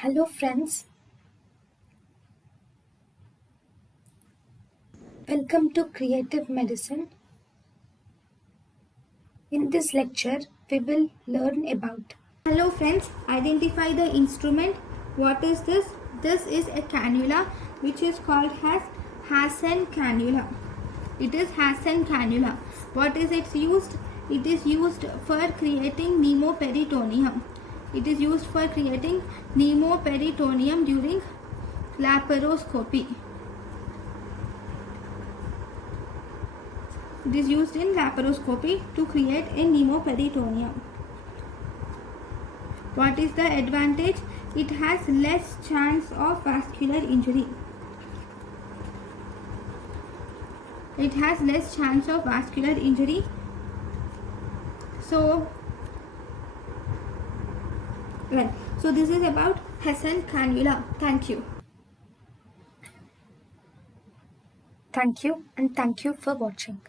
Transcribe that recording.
Hello friends, welcome to Creative Medicine. In this lecture, we will learn about. Hello friends, identify the instrument. What is this? This is a canula which is called as hassen canula. It is hassen canula. What is it used? It is used for creating pneumoperitoneum. It is used for creating pneumoperitoneum during laparoscopy. It is used in laparoscopy to create a pneumoperitoneum. What is the advantage? It has less chance of vascular injury. It has less chance of vascular injury. So this is about hassen cannula. Thank you. Thank you and thank you for watching.